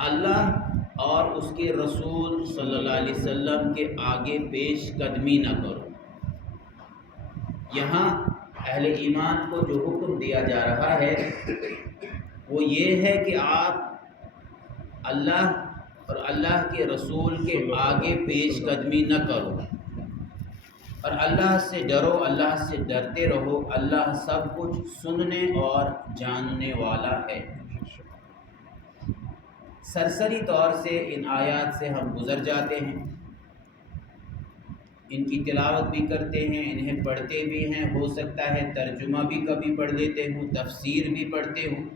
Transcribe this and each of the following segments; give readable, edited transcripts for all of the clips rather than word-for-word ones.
اللہ اور اس کے رسول صلی اللہ علیہ وسلم کے آگے پیش قدمی نہ کرو۔ یہاں اہل ایمان کو جو حکم دیا جا رہا ہے وہ یہ ہے کہ آپ اللہ اور اللہ کے رسول کے آگے پیش قدمی نہ کرو، اور اللہ سے ڈرو، اللہ سے ڈرتے رہو۔ اللہ سب کچھ سننے اور جاننے والا ہے۔ سرسری طور سے ان آیات سے ہم گزر جاتے ہیں، ان کی تلاوت بھی کرتے ہیں، انہیں پڑھتے بھی ہیں، ہو سکتا ہے ترجمہ بھی کبھی پڑھ لیتے ہوں، تفسیر بھی پڑھتے ہوں،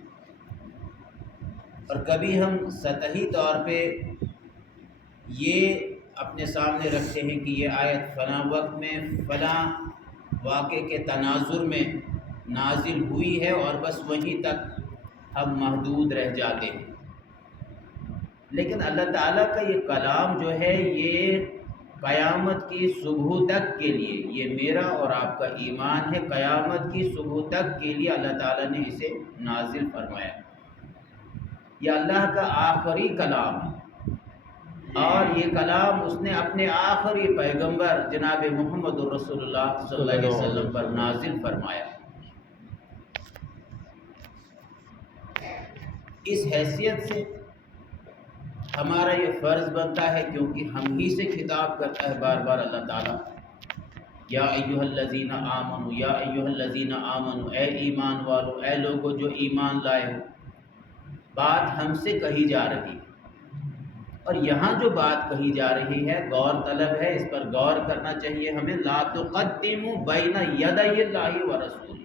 اور کبھی ہم سطحی طور پہ یہ اپنے سامنے رکھتے ہیں کہ یہ آیت فلاں وقت میں فلاں واقعے کے تناظر میں نازل ہوئی ہے، اور بس وہیں تک ہم محدود رہ جاتے ہیں۔ لیکن اللہ تعالیٰ کا یہ کلام جو ہے یہ قیامت کی صبح تک کے لیے، یہ میرا اور آپ کا ایمان ہے، قیامت کی صبح تک کے لیے اللہ تعالیٰ نے اسے نازل فرمایا۔ یہ اللہ کا آخری کلام ہے، اور یہ کلام اس نے اپنے آخری پیغمبر جناب محمد رسول اللہ صلی اللہ علیہ وسلم پر نازل فرمایا۔ اس حیثیت سے ہمارا یہ فرض بنتا ہے، کیونکہ ہم ہی سے خطاب کرتا ہے بار بار اللہ تعالیٰ، یا ایھا الذین آمنوا، یا ایھا الذین آمنوا، اے ایمان والو، اے لوگو جو ایمان لائے ہو۔ بات ہم سے کہی جا رہی ہے، اور یہاں جو بات کہی جا رہی ہے غور طلب ہے، اس پر غور کرنا چاہیے ہمیں۔ لا تقدموا بین یدی اللہ ورسولہ،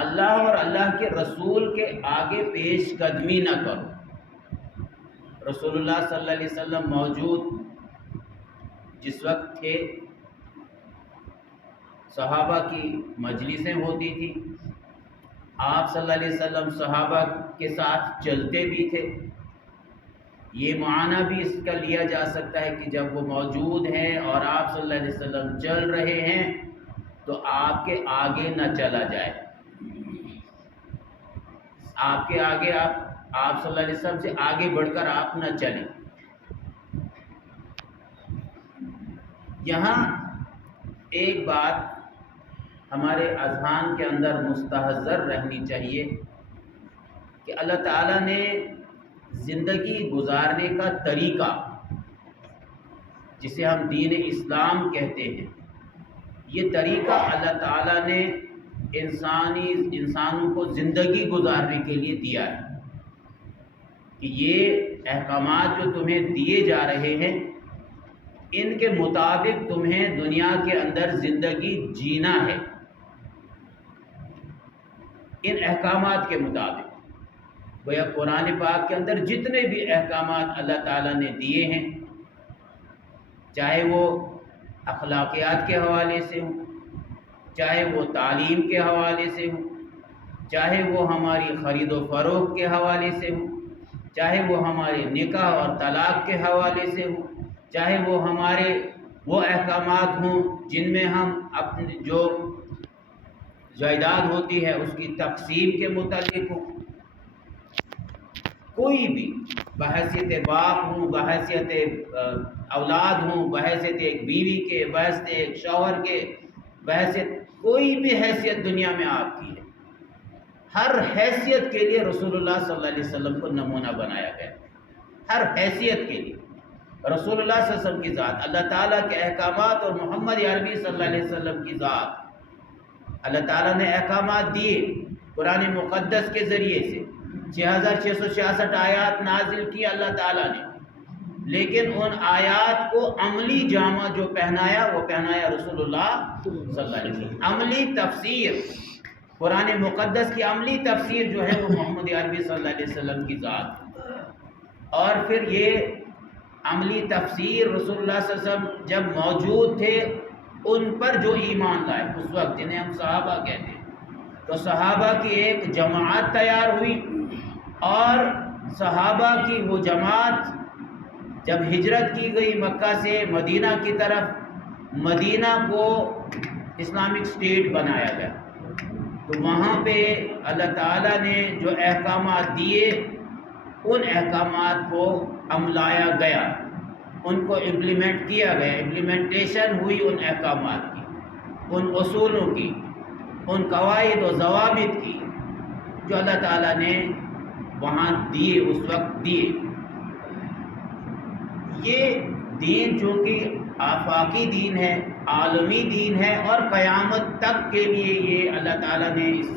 اللہ اور اللہ کے رسول کے آگے پیش قدمی نہ کرو۔ رسول اللہ صلی اللہ علیہ وسلم موجود جس وقت تھے، صحابہ کی مجلسیں ہوتی تھی، آپ صلی اللہ علیہ وسلم صحابہ کے ساتھ چلتے بھی تھے۔ یہ معنی بھی اس کا لیا جا سکتا ہے کہ جب وہ موجود ہیں اور آپ صلی اللہ علیہ وسلم چل رہے ہیں تو آپ کے آگے نہ چلا جائے، آپ کے آگے آپ صلی اللہ علیہ وسلم سے آگے بڑھ کر آپ نہ چلیں۔ یہاں ایک بات ہمارے اذہان کے اندر مستحضر رہنی چاہیے کہ اللہ تعالیٰ نے زندگی گزارنے کا طریقہ، جسے ہم دین اسلام کہتے ہیں، یہ طریقہ اللہ تعالیٰ نے انسانوں کو زندگی گزارنے کے لیے دیا ہے، کہ یہ احکامات جو تمہیں دیے جا رہے ہیں ان کے مطابق تمہیں دنیا کے اندر زندگی جینا ہے، ان احکامات کے مطابق۔ گویا قرآن پاک کے اندر جتنے بھی احکامات اللہ تعالیٰ نے دیے ہیں، چاہے وہ اخلاقیات کے حوالے سے ہوں، چاہے وہ تعلیم کے حوالے سے ہوں، چاہے وہ ہماری خرید و فروخت کے حوالے سے ہوں، چاہے وہ ہمارے نکاح اور طلاق کے حوالے سے ہوں، چاہے وہ ہمارے وہ احکامات ہوں جن میں ہم اپنے جو جائیداد ہوتی ہے اس کی تقسیم کے متعلق ہوں، کوئی بھی بحیثیت باپ ہوں، بحیثیت اولاد ہوں، بحیثیت ایک بیوی کے، بحیثیت ایک شوہر کے، بحیثیت کوئی بھی حیثیت دنیا میں آپ کی ہے، ہر حیثیت کے لیے رسول اللہ صلی اللہ علیہ وسلم کو نمونہ بنایا گیا۔ ہر حیثیت کے لیے رسول اللہ صلی اللہ علیہ وسلم کی ذات، اللہ تعالیٰ کے احکامات اور محمد عربی صلی اللہ علیہ وسلم کی ذات، اللہ تعالیٰ نے احکامات دیے قرآن مقدس کے ذریعے سے، 6666 آیات نازل کی اللہ تعالیٰ نے، لیکن ان آیات کو عملی جامہ جو پہنایا وہ پہنایا رسول اللہ صلی اللہ علیہ وسلم۔ عملی تفسیر، قرآن مقدس کی عملی تفسیر جو ہے وہ محمد عربی صلی اللہ علیہ وسلم کی ذات، اور پھر یہ عملی تفسیر رسول اللہ صلی اللہ علیہ وسلم جب موجود تھے ان پر جو ایمان لائے اس وقت، جنہیں ہم صحابہ کہتے ہیں، تو صحابہ کی ایک جماعت تیار ہوئی، اور صحابہ کی وہ جماعت جب ہجرت کی گئی مکہ سے مدینہ کی طرف، مدینہ کو اسلامک اسٹیٹ بنایا گیا، تو وہاں پہ اللہ تعالیٰ نے جو احکامات دیے ان احکامات کو عملایا گیا، ان کو امپلیمنٹ کیا گیا، امپلیمنٹیشن ہوئی ان احکامات کی، ان اصولوں کی، ان قواعد و ضوابط کی جو اللہ تعالیٰ نے وہاں دیے، اس وقت دیے۔ یہ دین جو کہ آفاقی دین ہے، عالمی دین ہے، اور قیامت تک کے لیے یہ اللہ تعالیٰ نے اس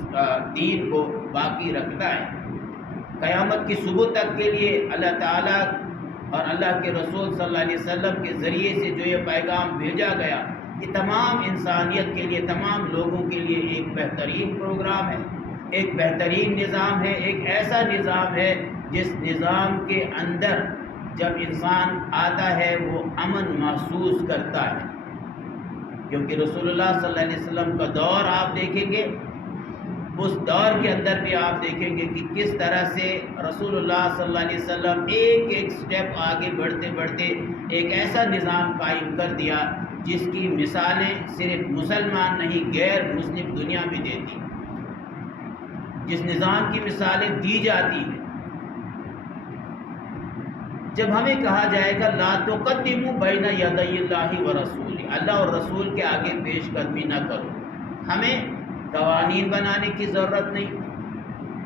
دین کو باقی رکھنا ہے۔ قیامت کی صبح تک کے لیے اللہ تعالیٰ اور اللہ کے رسول صلی اللہ علیہ وسلم کے ذریعے سے جو یہ پیغام بھیجا گیا، یہ تمام انسانیت کے لیے، تمام لوگوں کے لیے ایک بہترین پروگرام ہے، ایک بہترین نظام ہے، ایک ایسا نظام ہے جس نظام کے اندر جب انسان آتا ہے وہ امن محسوس کرتا ہے۔ کیونکہ رسول اللہ صلی اللہ علیہ وسلم کا دور آپ دیکھیں گے، اس دور کے اندر بھی آپ دیکھیں گے کہ کس طرح سے رسول اللہ صلی اللہ علیہ وسلم ایک ایک سٹیپ آگے بڑھتے بڑھتے ایک ایسا نظام قائم کر دیا جس کی مثالیں صرف مسلمان نہیں، غیر مسلم دنیا بھی دیتی، جس نظام کی مثالیں دی جاتی ہیں۔ جب ہمیں کہا جائے گا لا تقدموا بین یدی اللہ و رسولہ، اللہ اور رسول کے آگے پیش قدمی نہ کرو، ہمیں قوانین بنانے کی ضرورت نہیں،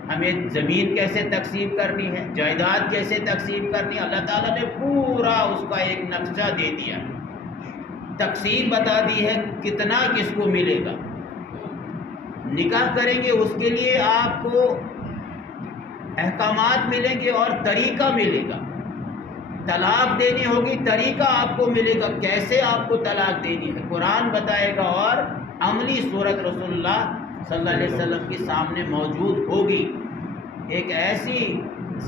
ہمیں زمین کیسے تقسیم کرنی ہے، جائیداد کیسے تقسیم کرنی ہے، اللہ تعالیٰ نے پورا اس کا ایک نقشہ دے دیا، تقسیم بتا دی ہے کتنا کس کو ملے گا۔ نکاح کریں گے اس کے لیے آپ کو احکامات ملیں گے اور طریقہ ملے گا، طلاق دینی ہوگی طریقہ آپ کو ملے گا، کیسے آپ کو طلاق دینی ہے قرآن بتائے گا، اور عملی صورت رسول اللہ صلی اللہ علیہ وسلم کے سامنے موجود ہوگی۔ ایک ایسی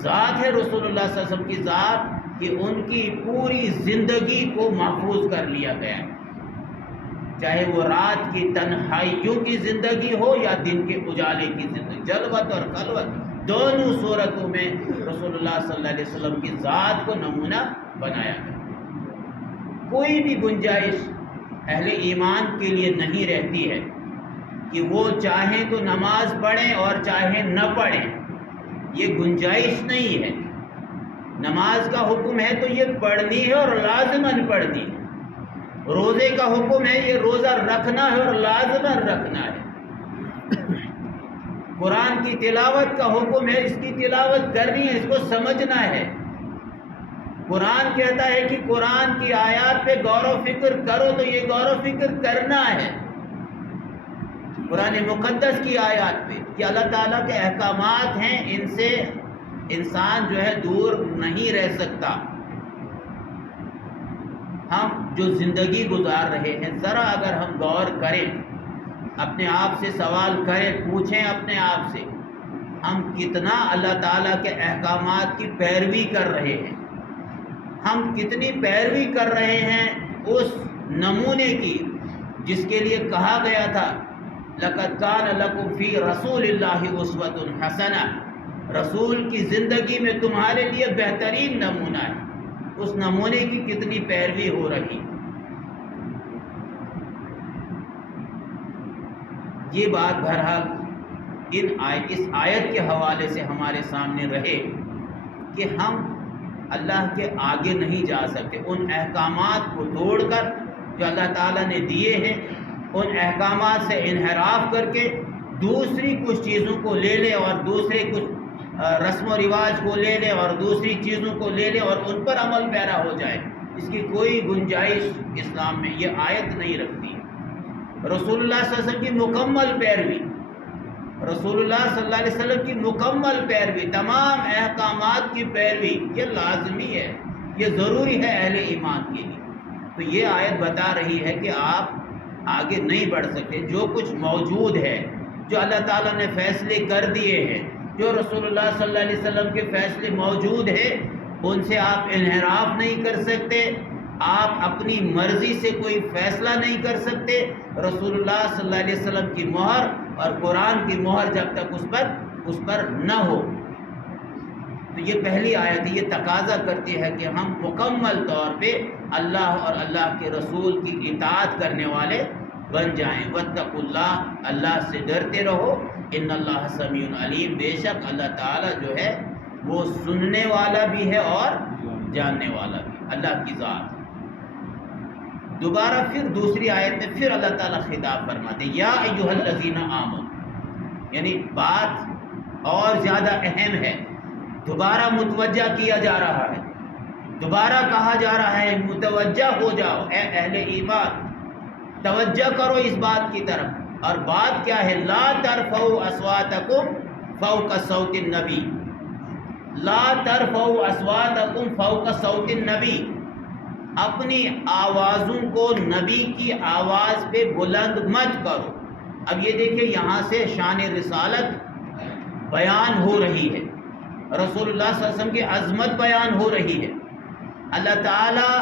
ذات ہے رسول اللہ صلی اللہ علیہ وسلم کی ذات کہ ان کی پوری زندگی کو محفوظ کر لیا گیا ہے، چاہے وہ رات کی تنہائیوں کی زندگی ہو یا دن کے اجالے کی زندگی، جلوت اور خلوت دونوں صورتوں میں رسول اللہ صلی اللہ علیہ وسلم کی ذات کو نمونہ بنایا گیا۔ کوئی بھی گنجائش اہل ایمان کے لیے نہیں رہتی ہے کہ وہ چاہیں تو نماز پڑھیں اور چاہیں نہ پڑھیں، یہ گنجائش نہیں ہے۔ نماز کا حکم ہے تو یہ پڑھنی ہے اور لازماً پڑھنی ہے، روزے کا حکم ہے یہ روزہ رکھنا ہے اور لازماً رکھنا ہے، قرآن کی تلاوت کا حکم ہے، اس کی تلاوت کرنی ہے، اس کو سمجھنا ہے۔ قرآن کہتا ہے کہ قرآن کی آیات پہ غور و فکر کرو، تو یہ غور و فکر کرنا ہے قرآن مقدس کی آیات پہ، کہ اللہ تعالیٰ کے احکامات ہیں، ان سے انسان جو ہے دور نہیں رہ سکتا۔ ہم جو زندگی گزار رہے ہیں، ذرا اگر ہم غور کریں، اپنے آپ سے سوال کریں، پوچھیں اپنے آپ سے، ہم کتنا اللہ تعالیٰ کے احکامات کی پیروی کر رہے ہیں، ہم کتنی پیروی کر رہے ہیں اس نمونے کی جس کے لیے کہا گیا تھا لَقَدْ كَانَ لَكُمْ فِي رَسُولِ اللَّهِ أُسْوَةٌ حَسَنَةٌ، رسول کی زندگی میں تمہارے لیے بہترین نمونہ ہے، اس نمونے کی کتنی پیروی ہو رہی۔ یہ بات بہرحال اس آیت کے حوالے سے ہمارے سامنے رہے کہ ہم اللہ کے آگے نہیں جا سکتے، ان احکامات کو توڑ کر جو اللہ تعالیٰ نے دیے ہیں، ان احکامات سے انحراف کر کے دوسری کچھ چیزوں کو لے لے، اور دوسرے کچھ رسم و رواج کو لے لے، اور دوسری چیزوں کو لے لے اور ان پر عمل پیرا ہو جائے، اس کی کوئی گنجائش اسلام میں یہ آیت نہیں رکھتی ہے۔ رسول اللہ صلی اللہ علیہ وسلم کی مکمل پیروی، رسول اللہ صلی اللہ علیہ وسلم کی مکمل پیروی، تمام احکامات کی پیروی، یہ لازمی ہے، یہ ضروری ہے اہل ایمان کے لیے۔ تو یہ آیت بتا رہی ہے کہ آپ آگے نہیں بڑھ سکتے، جو کچھ موجود ہے، جو اللہ تعالیٰ نے فیصلے کر دیے ہیں، جو رسول اللہ صلی اللہ علیہ وسلم کے فیصلے موجود ہیں، ان سے آپ انحراف نہیں کر سکتے، آپ اپنی مرضی سے کوئی فیصلہ نہیں کر سکتے۔ رسول اللہ صلی اللہ علیہ وسلم کی مہر اور قرآن کی مہر جب تک اس پر نہ ہو، تو یہ پہلی آیت یہ تقاضا کرتی ہے کہ ہم مکمل طور پہ اللہ اور اللہ کے رسول کی اطاعت کرنے والے بن جائیں۔ واتقوا اللہ، اللہ سے ڈرتے رہو، ان اللہ سمیع علیم، بے شک اللہ تعالیٰ جو ہے وہ سننے والا بھی ہے اور جاننے والا بھی، اللہ کی ذات۔ دوبارہ پھر دوسری آیت میں پھر اللہ تعالیٰ خطاب فرماتے یا ایھا الذین آمنوا، یعنی بات اور زیادہ اہم ہے، دوبارہ متوجہ کیا جا رہا ہے، دوبارہ کہا جا رہا ہے متوجہ ہو جاؤ اے اہل ایمان، توجہ کرو اس بات کی طرف۔ اور بات کیا ہے؟ لا ترفعوا اصواتکم فوق صوت النبی، لا ترفعوا اصواتکم فوق صوت النبی، اپنی آوازوں کو نبی کی آواز پہ بلند مت کرو۔ اب یہ دیکھیں یہاں سے شان رسالت بیان ہو رہی ہے، رسول اللہ صلی اللہ علیہ وسلم کی عظمت بیان ہو رہی ہے۔ اللہ تعالیٰ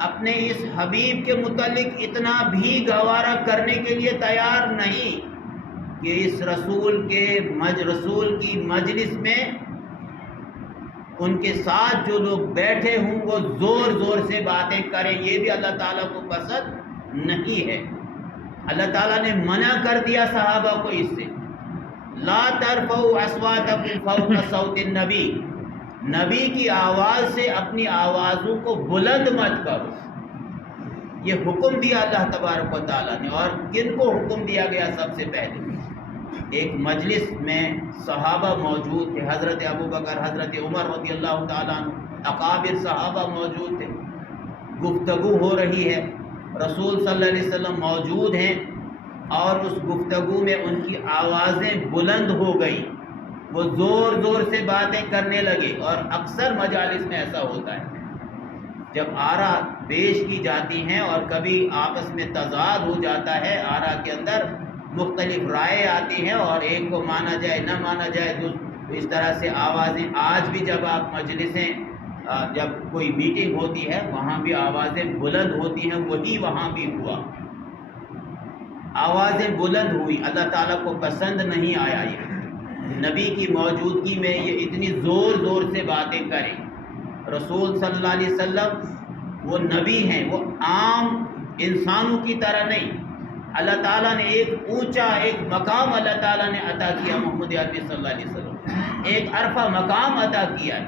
اپنے اس حبیب کے متعلق اتنا بھی گوارا کرنے کے لیے تیار نہیں کہ اس رسول کی مجلس میں ان کے ساتھ جو لوگ بیٹھے ہوں وہ زور زور سے باتیں کریں، یہ بھی اللہ تعالیٰ کو پسند نہیں ہے۔ اللہ تعالیٰ نے منع کر دیا صحابہ کو اس سے، لا ترفعوا اصواتکم فوق صوت النبی، نبی کی آواز سے اپنی آوازوں کو بلند مت کرو۔ یہ حکم دیا اللہ تبارک و تعالیٰ نے، اور کن کو حکم دیا گیا؟ سب سے پہلے ایک مجلس میں صحابہ موجود تھے، حضرت ابوبکر، حضرت عمر رضی اللہ تعالیٰ عنہ، اکابر صحابہ موجود تھے، گفتگو ہو رہی ہے، رسول صلی اللہ علیہ وسلم موجود ہیں، اور اس گفتگو میں ان کی آوازیں بلند ہو گئی، وہ زور زور سے باتیں کرنے لگے۔ اور اکثر مجالس میں ایسا ہوتا ہے، جب آرا پیش کی جاتی ہیں اور کبھی آپس میں تضاد ہو جاتا ہے، آرا کے اندر مختلف رائے آتی ہیں اور ایک کو مانا جائے نہ مانا جائے، تو اس طرح سے آوازیں، آج بھی جب آپ مجلسیں، جب کوئی میٹنگ ہوتی ہے وہاں بھی آوازیں بلند ہوتی ہیں، وہی وہاں بھی ہوا، آوازیں بلند ہوئی، اللہ تعالیٰ کو پسند نہیں آیا یہ نبی کی موجودگی میں یہ اتنی زور زور سے باتیں کریں۔ رسول صلی اللہ علیہ وسلم وہ نبی ہیں، وہ عام انسانوں کی طرح نہیں، اللہ تعالیٰ نے ایک اونچا ایک مقام اللہ تعالیٰ نے عطا کیا محمد عربی صلی اللہ علیہ وسلم، ایک عرفہ مقام عطا کیا ہے،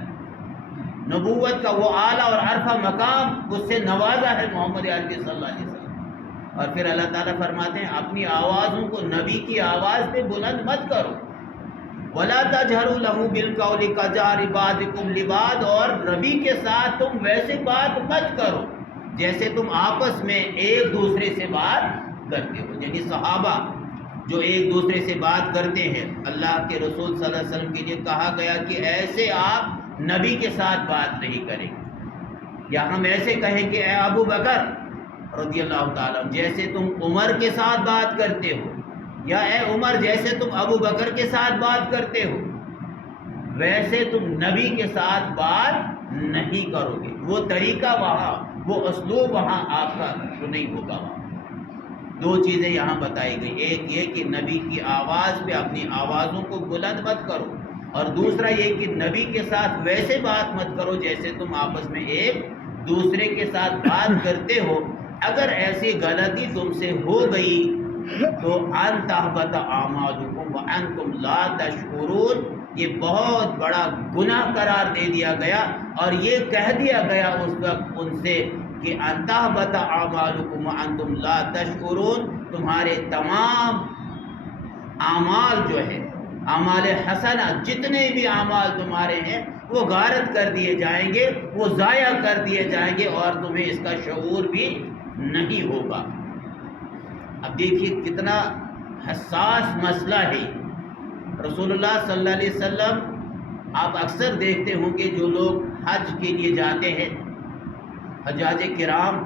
نبوت کا وہ اعلیٰ اور عرفہ مقام اس سے نوازا ہے محمد عربی صلی اللہ علیہ وسلم۔ اور پھر اللہ تعالیٰ فرماتے ہیں اپنی آوازوں کو نبی کی آواز پہ بلند مت کرو، وَلَا تَجْهَرُوا لَهُ بِالْقَوْلِ كَجَهْرِ بَعْضِكُمْ لِبَعْضٍ، اور نبی کے ساتھ تم ویسے بات مت کرو جیسے تم آپس میں ایک دوسرے سے بات کرتے ہو، یعنی صحابہ جو ایک دوسرے سے بات کرتے ہیں، اللہ کے رسول صلی اللہ علیہ وسلم کے لیے کہا گیا کہ ایسے آپ نبی کے ساتھ بات نہیں کریں، یا ہم ایسے کہیں کہ اے ابو بکر رضی اللہ تعالیٰ جیسے تم عمر کے ساتھ بات کرتے ہو، یا اے عمر جیسے تم ابو بکر کے ساتھ بات کرتے ہو ویسے تم نبی کے ساتھ بات نہیں کرو گے، وہ طریقہ وہاں، وہ اسلوب وہاں آپ کا نہیں ہوگا۔ وہاں دو چیزیں یہاں بتائی گئی، ایک یہ کہ نبی کی آواز پہ اپنی آوازوں کو بلند مت کرو، اور دوسرا یہ کہ نبی کے ساتھ ویسے بات مت کرو جیسے تم آپس میں ایک دوسرے کے ساتھ بات کرتے ہو۔ اگر ایسی غلطی تم سے ہو گئی تو ان تحبط اعمالکم وانتم لا تشعرون، یہ بہت بڑا گناہ قرار دے دیا گیا، اور یہ کہہ دیا گیا اس وقت ان سے کہ ان تحبط اعمالکم وانتم لا تشعرون، تمہارے تمام اعمال جو ہے، اعمال حسنہ جتنے بھی اعمال تمہارے ہیں وہ غارت کر دیے جائیں گے، وہ ضائع کر دیے جائیں گے، اور تمہیں اس کا شعور بھی نہیں ہوگا۔ اب دیکھیے کتنا حساس مسئلہ ہے۔ رسول اللہ صلی اللہ علیہ وسلم، آپ اکثر دیکھتے ہوں کہ جو لوگ حج کے لیے جاتے ہیں، حجاج کرام،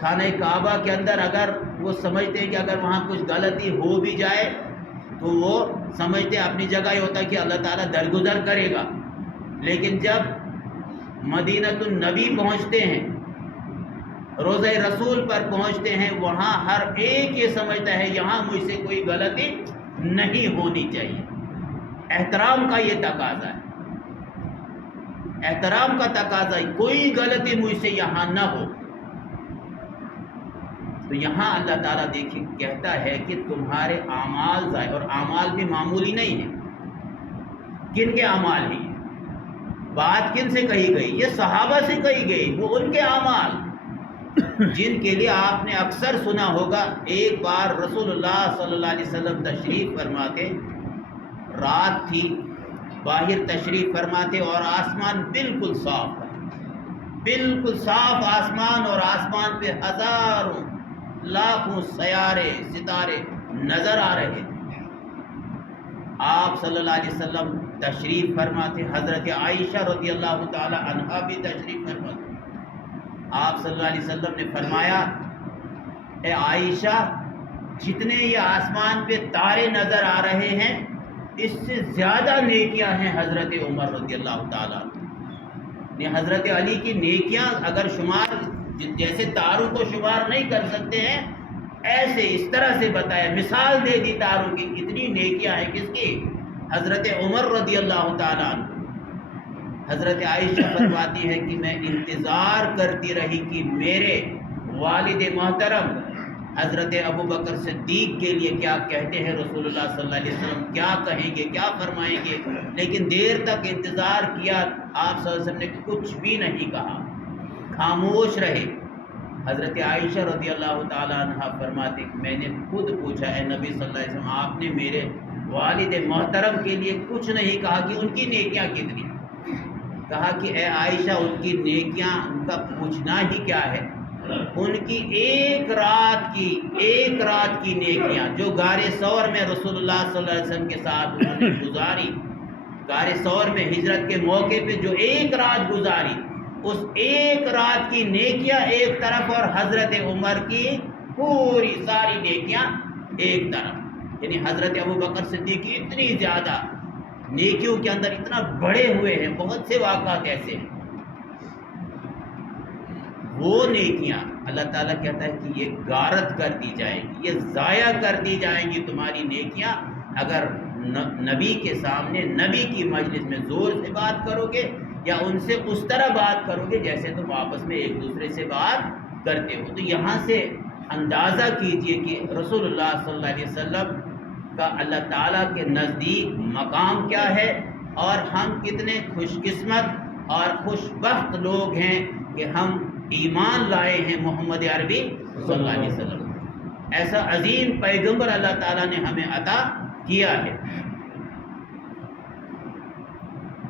خانہ کعبہ کے اندر اگر وہ سمجھتے ہیں کہ اگر وہاں کچھ غلطی ہو بھی جائے تو وہ سمجھتے ہیں اپنی جگہ ہی ہوتا ہے کہ اللہ تعالیٰ درگزر کرے گا، لیکن جب مدینۃ النبی پہنچتے ہیں، روضہ رسول پر پہنچتے ہیں، وہاں ہر ایک یہ سمجھتا ہے یہاں مجھ سے کوئی غلطی نہیں ہونی چاہیے۔ احترام کا یہ تقاضا ہے، احترام کا تقاضا ہے، کوئی غلطی مجھ سے یہاں نہ ہو۔ تو یہاں اللہ تعالیٰ دیکھیں کہتا ہے کہ تمہارے اعمال ضائع، اور اعمال بھی معمولی نہیں ہیں، کن کے اعمال ہیں؟ بات کن سے کہی گئی؟ یہ صحابہ سے کہی گئی، وہ ان کے اعمال جن کے لیے آپ نے اکثر سنا ہوگا۔ ایک بار رسول اللہ صلی اللہ علیہ وسلم تشریف فرماتے، رات تھی، باہر تشریف فرماتے اور آسمان بالکل صاف تھا، بالکل صاف آسمان، اور آسمان پہ ہزاروں لاکھوں سیارے ستارے نظر آ رہے تھے۔ آپ صلی اللہ علیہ وسلم تشریف فرماتے، حضرت عائشہ رضی اللہ تعالی عنہا بھی تشریف فرماتے۔ آپ صلی اللہ علیہ وسلم نے فرمایا، اے عائشہ، جتنے یہ آسمان پہ تارے نظر آ رہے ہیں اس سے زیادہ نیکیاں ہیں حضرت عمر رضی اللہ تعالیٰ نے۔ حضرت علی کی نیکیاں اگر شمار جیسے تاروں کو شمار نہیں کر سکتے ہیں، ایسے اس طرح سے بتایا، مثال دے دی تاروں کی، اتنی نیکیاں ہیں کس کی؟ حضرت عمر رضی اللہ تعالیٰ عنہ۔ حضرت عائشہ فرماتی ہے کہ میں انتظار کرتی رہی کہ میرے والد محترم حضرت ابو بکر صدیق کے لیے کیا کہتے ہیں رسول اللہ صلی اللہ علیہ وسلم، کیا کہیں گے، کیا فرمائیں گے، لیکن دیر تک انتظار کیا، آپ صلی اللہ علیہ وسلم نے کچھ بھی نہیں کہا، خاموش رہے۔ حضرت عائشہ رضی اللہ تعالیٰ عنہ فرماتے کہ میں نے خود پوچھا، اے نبی صلی اللہ علیہ وسلم، آپ نے میرے والد محترم کے لیے کچھ نہیں کہا کہ ان کی نیکیاں کتنی؟ کہا کہ اے عائشہ، ان کی نیکیاں، ان کا پوچھنا ہی کیا ہے، ان کی ایک رات کی نیکیاں جو غار ثور میں رسول اللہ صلی اللہ علیہ وسلم کے ساتھ انہوں نے گزاری، غار ثور میں ہجرت کے موقع پہ جو ایک رات گزاری، اس ایک رات کی نیکیاں ایک طرف اور حضرت عمر کی پوری ساری نیکیاں ایک طرف، یعنی حضرت ابو بکر صدیق کی اتنی زیادہ نیکیوں کے اندر اتنا بڑے ہوئے ہیں۔ بہت سے واقعات ایسے ہیں، وہ نیکیاں اللہ تعالیٰ کہتا ہے کہ یہ غارت کر دی جائیں گی، یہ ضائع کر دی جائیں گی تمہاری نیکیاں اگر نبی کے سامنے، نبی کی مجلس میں زور سے بات کرو گے یا ان سے اس طرح بات کرو گے جیسے تم آپس میں ایک دوسرے سے بات کرتے ہو۔ تو یہاں سے اندازہ کیجئے کہ رسول اللہ صلی اللہ علیہ وسلم کا اللہ تعالیٰ کے نزدیک مقام کیا ہے، اور ہم کتنے خوش قسمت اور خوش بخت لوگ ہیں کہ ہم ایمان لائے ہیں محمد عربی صلی اللہ علیہ وسلم۔ ایسا عظیم پیغمبر اللہ تعالیٰ نے ہمیں عطا کیا ہے۔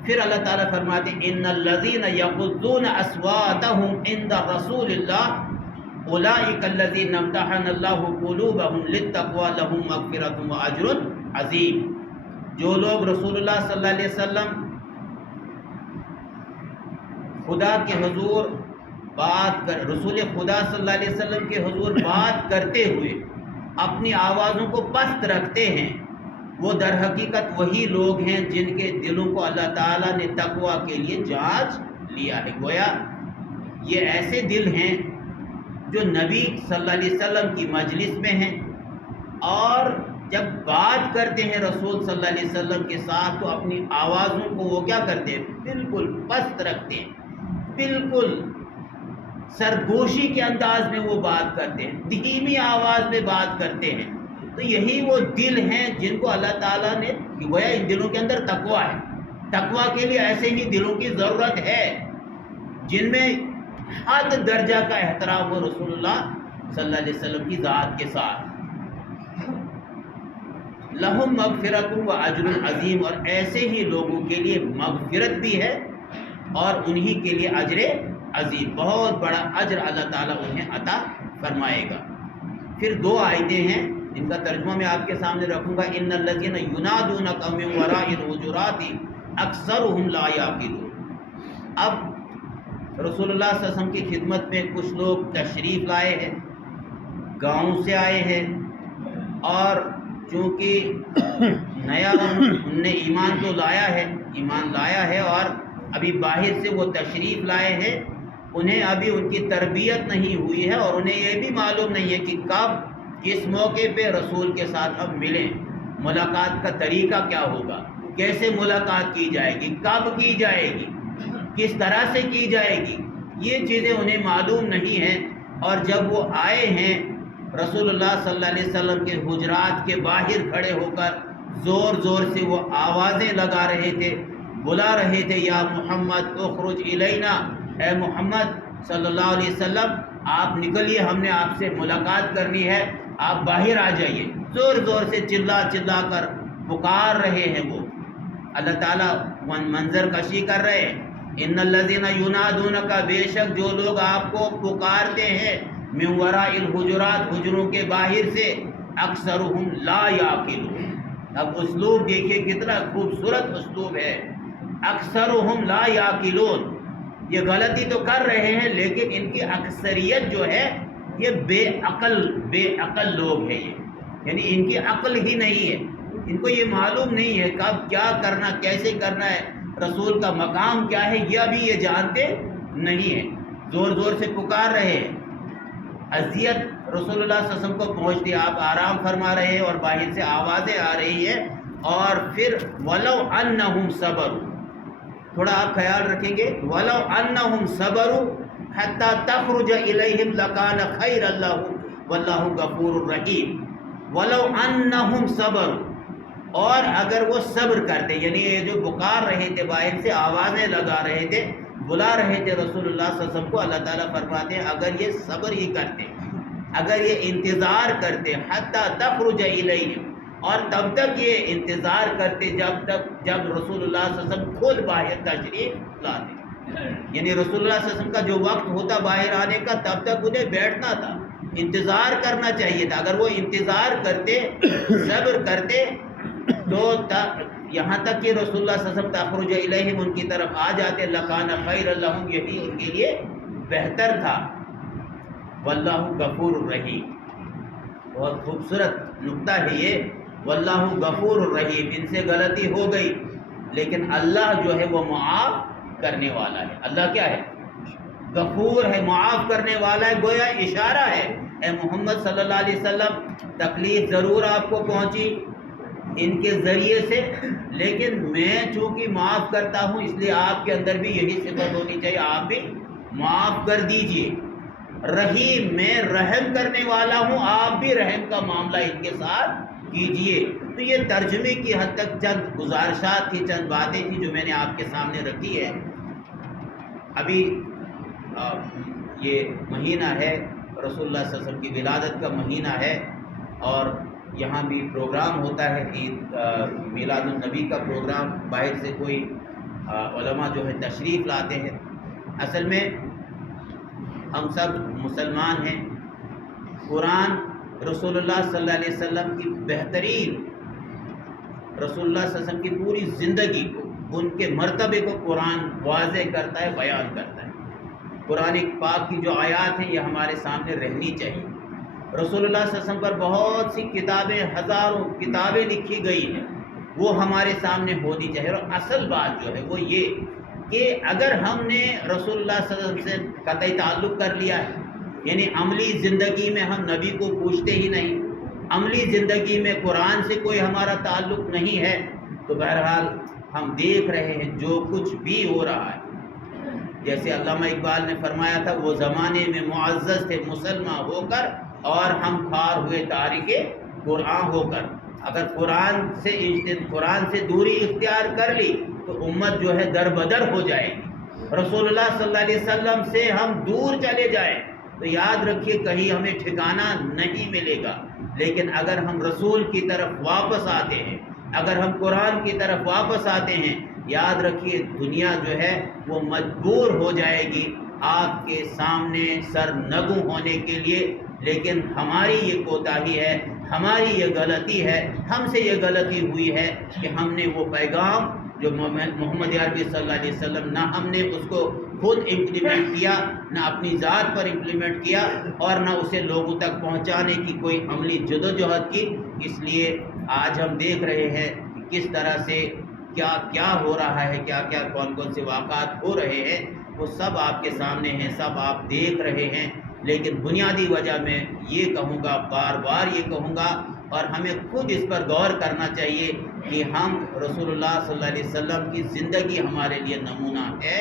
پھر اللہ تعالیٰ فرماتے ان الذین یغضون اصواتهم عند رسول اللہ اولئک الذین امتحن اللہ قلوبهم للتقوی لهم مغفرۃ واجر عظیم۔ جو لوگ رسول اللہ صلی اللہ علیہ وسلم خدا کے حضور رسول خدا صلی اللہ علیہ وسلم کے حضور بات کرتے ہوئے اپنی آوازوں کو پست رکھتے ہیں، وہ در حقیقت وہی لوگ ہیں جن کے دلوں کو اللہ تعالیٰ نے تقوی کے لیے جانچ لیا ہے۔ گویا یہ ایسے دل ہیں جو نبی صلی اللہ علیہ وسلم کی مجلس میں ہیں، اور جب بات کرتے ہیں رسول صلی اللہ علیہ وسلم کے ساتھ تو اپنی آوازوں کو وہ کیا کرتے ہیں؟ بالکل پست رکھتے ہیں، بالکل سرگوشی کے انداز میں وہ بات کرتے ہیں، دھیمی آواز میں بات کرتے ہیں۔ تو یہی وہ دل ہیں جن کو اللہ تعالیٰ نے، گویا ان دلوں کے اندر تقویٰ ہے۔ تقویٰ کے لیے ایسے ہی دلوں کی ضرورت ہے جن میں حد درجہ کا احترام ہو رسول اللہ صلی اللہ علیہ وسلم کی ذات کے ساتھ۔ لہم مغفرۃ و اجر عظیم، اور ایسے ہی لوگوں کے لیے مغفرت بھی ہے اور انہی کے لیے اجر عظیم، بہت بڑا اجر اللہ تعالیٰ انہیں عطا فرمائے گا۔ پھر دو آیتیں ہیں جن کا ترجمہ میں آپ کے سامنے رکھوں گا۔ ان الذین ینادونک من وراء الحجرات اکثرهم لا یعقلون۔ اب رسول اللہ صلی اللہ علیہ وسلم کی خدمت میں کچھ لوگ تشریف لائے ہیں، گاؤں سے آئے ہیں، اور چونکہ نیا انہوں نے ایمان تو لایا ہے اور ابھی باہر سے وہ تشریف لائے ہیں، انہیں ابھی ان کی تربیت نہیں ہوئی ہے، اور انہیں یہ بھی معلوم نہیں ہے کہ کب کس موقع پہ رسول کے ساتھ ہم ملیں، ملاقات کا طریقہ کیا ہوگا، کیسے ملاقات کی جائے گی، کب کی جائے گی، کس طرح سے کی جائے گی، یہ چیزیں انہیں معلوم نہیں ہیں۔ اور جب وہ آئے ہیں رسول اللہ صلی اللہ علیہ وسلم کے حجرات کے باہر کھڑے ہو کر زور زور سے وہ آوازیں لگا رہے تھے، بلا رہے تھے، یا محمد اخرج الینا، اے محمد صلی اللہ علیہ وسلم آپ نکلیے، ہم نے آپ سے ملاقات کرنی ہے، آپ باہر آ جائیے۔ زور زور سے چلا چلا کر پکار رہے ہیں وہ۔ اللہ تعالیٰ منظر کشی کر رہے ہیں، ان الذین ینادونک، بے شک جو لوگ آپ کو پکارتے ہیں، من وراء الحجرات، حجروں کے باہر سے، اکثرهم لا یعقلون۔ اب اسلوب دیکھیے کتنا خوبصورت اسلوب ہے، اکثرهم لا یعقلون، یہ غلطی تو کر رہے ہیں لیکن ان کی اکثریت جو ہے یہ بے عقل لوگ ہیں، یہ یعنی ان کی عقل ہی نہیں ہے، ان کو یہ معلوم نہیں ہے کب کیا کرنا، کیسے کرنا ہے، رسول کا مقام کیا ہے، یہ ابھی یہ جانتے نہیں ہیں۔ زور زور سے پکار رہے ہیں، اذیت رسول اللہ صلی اللہ علیہ وسلم کو پہنچتی، آپ آرام فرما رہے ہیں اور باہر سے آوازیں آ رہی ہیں، اور پھر وَلَوْ أَنَّهُمْ صَبَرُوا، تھوڑا آپ خیال رکھیں گے، وَلَوْ أَنَّهُمْ صَبَرُوا حَتَّى تَخْرُجَ إِلَيْهِمْ لَكَانَ خَيْرًا لَهُمْ وَاللَّهُ غَفُورٌ رَحِيمٌ۔ وَلَوْ أَنَّهُمْ صَبَرُوا، اور اگر وہ صبر کرتے، یعنی یہ جو پکار رہے تھے باہر سے، آوازیں لگا رہے تھے، بلا رہے تھے رسول اللہ صلی اللہ علیہ وسلم کو، اللہ تعالیٰ فرماتے ہیں اگر یہ صبر ہی کرتے، اگر یہ انتظار کرتے، حتی تخرج الیہم، اور تب تک یہ انتظار کرتے جب رسول اللہ صلی اللہ علیہ وسلم خود باہر تشریف لاتے، یعنی رسول اللہ صلی اللہ علیہ وسلم کا جو وقت ہوتا باہر آنے کا تب تک انہیں بیٹھنا تھا، انتظار کرنا چاہیے تھا۔ اگر وہ انتظار کرتے، صبر کرتے، تو یہاں تک کہ رسول اللہ صلی اللہ علیہ وسلم تخرج الیہم ان کی طرف آ جاتے، لکان خیر لہم، یہی ان کے لیے بہتر تھا۔ واللہ غفور الرحیم، بہت خوبصورت نکتہ ہے یہ، واللہ غفور الرحیم، ان سے غلطی ہو گئی لیکن اللہ جو ہے وہ معاف کرنے والا ہے۔ اللہ کیا ہے؟ غفور ہے، معاف کرنے والا ہے۔ گویا اشارہ ہے، اے محمد صلی اللہ علیہ وسلم تکلیف ضرور آپ کو پہنچی ان کے ذریعے سے، لیکن میں چونکہ معاف کرتا ہوں اس لیے آپ کے اندر بھی یہی صفت ہونی چاہیے، آپ بھی معاف کر دیجئے۔ رحیم، میں رحم کرنے والا ہوں، آپ بھی رحم کا معاملہ ان کے ساتھ کیجئے۔ تو یہ ترجمے کی حد تک چند گزارشات تھی، چند باتیں تھیں جو میں نے آپ کے سامنے رکھی ہے۔ ابھی یہ مہینہ ہے رسول اللہ صلی اللہ علیہ وسلم کی ولادت کا مہینہ ہے، اور یہاں بھی پروگرام ہوتا ہے، عید میلاد النبی کا پروگرام، باہر سے کوئی علماء جو ہے تشریف لاتے ہیں۔ اصل میں ہم سب مسلمان ہیں، قرآن رسول اللہ صلی اللہ علیہ وسلم کی بہترین، رسول اللہ صلی اللہ علیہ وسلم کی پوری زندگی کو، ان کے مرتبے کو قرآن واضح کرتا ہے، بیان کرتا ہے۔ قرآن پاک کی جو آیات ہیں یہ ہمارے سامنے رہنی چاہیے۔ رسول اللہ صلی اللہ علیہ وسلم پر بہت سی کتابیں، ہزاروں کتابیں لکھی گئی ہیں، وہ ہمارے سامنے ہونی چاہیے۔ اور اصل بات جو ہے وہ یہ کہ اگر ہم نے رسول اللہ صلی اللہ علیہ وسلم سے قطعی تعلق کر لیا ہے، یعنی عملی زندگی میں ہم نبی کو پوچھتے ہی نہیں، عملی زندگی میں قرآن سے کوئی ہمارا تعلق نہیں ہے، تو بہرحال ہم دیکھ رہے ہیں جو کچھ بھی ہو رہا ہے۔ جیسے علامہ اقبال نے فرمایا تھا، وہ زمانے میں معزز تھے مسلمان ہو کر، اور ہم خوار ہوئے تارک قرآن ہو کر۔ اگر قرآن سے دوری اختیار کر لی تو امت جو ہے در بدر ہو جائے گی۔ رسول اللہ صلی اللہ علیہ وسلم سے ہم دور چلے جائیں تو یاد رکھیے کہیں ہمیں ٹھکانہ نہیں ملے گا، لیکن اگر ہم رسول کی طرف واپس آتے ہیں، اگر ہم قرآن کی طرف واپس آتے ہیں، یاد رکھیے دنیا جو ہے وہ مجبور ہو جائے گی آپ کے سامنے سر نگوں ہونے کے لیے۔ لیکن ہماری یہ کوتاہی ہے، ہماری یہ غلطی ہے، ہم سے یہ غلطی ہوئی ہے کہ ہم نے وہ پیغام جو محمد عربی صلی اللہ علیہ وسلم، نہ ہم نے اس کو خود امپلیمنٹ کیا، نہ اپنی ذات پر امپلیمنٹ کیا، اور نہ اسے لوگوں تک پہنچانے کی کوئی عملی جدوجہد کی۔ اس لیے آج ہم دیکھ رہے ہیں کہ کس طرح سے کیا کیا ہو رہا ہے، کیا کیا کون کون سے واقعات ہو رہے ہیں، وہ سب آپ کے سامنے ہیں، سب آپ دیکھ رہے ہیں۔ لیکن بنیادی وجہ میں یہ کہوں گا، بار بار یہ کہوں گا، اور ہمیں خود اس پر غور کرنا چاہیے کہ ہم رسول اللہ صلی اللہ علیہ وسلم کی زندگی ہمارے لیے نمونہ ہے،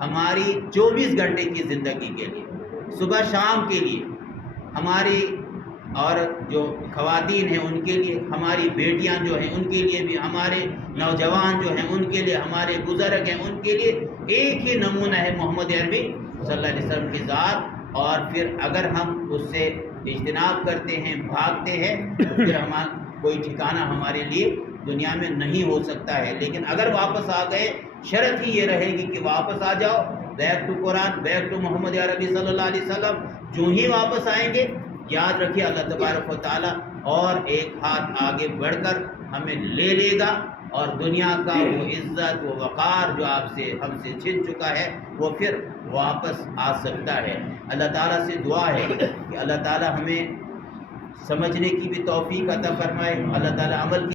ہماری 24 گھنٹے کی زندگی کے لیے، صبح شام کے لیے، ہماری اور جو خواتین ہیں ان کے لیے، ہماری بیٹیاں جو ہیں ان کے لیے بھی، ہمارے نوجوان جو ہیں ان کے لیے، ہمارے بزرگ ہیں ان کے لیے ایک ہی نمونہ ہے محمد عربی صلی اللہ علیہ وسلم کی ذات۔ اور پھر اگر ہم اس سے اجتناب کرتے ہیں، بھاگتے ہیں، تو پھر کوئی ٹھکانہ ہمارے لیے دنیا میں نہیں ہو سکتا ہے۔ لیکن اگر واپس آ گئے، شرط ہی یہ رہے گی کہ واپس آ جاؤ، back to Quran, back to Muhammad عربی صلی اللہ علیہ وسلم۔ جو ہی واپس آئیں گے، یاد رکھیے اللہ تبارک و تعالیٰ اور ایک ہاتھ آگے بڑھ کر ہمیں لے لے گا، اور دنیا کا وہ عزت، وہ وقار جو ہم سے چھن چکا ہے، وہ پھر واپس آ سکتا ہے۔ اللہ تعالیٰ سے دعا ہے کہ اللہ تعالیٰ ہمیں سمجھنے کی بھی توفیق عطا فرمائے، اللہ تعالیٰ عمل کی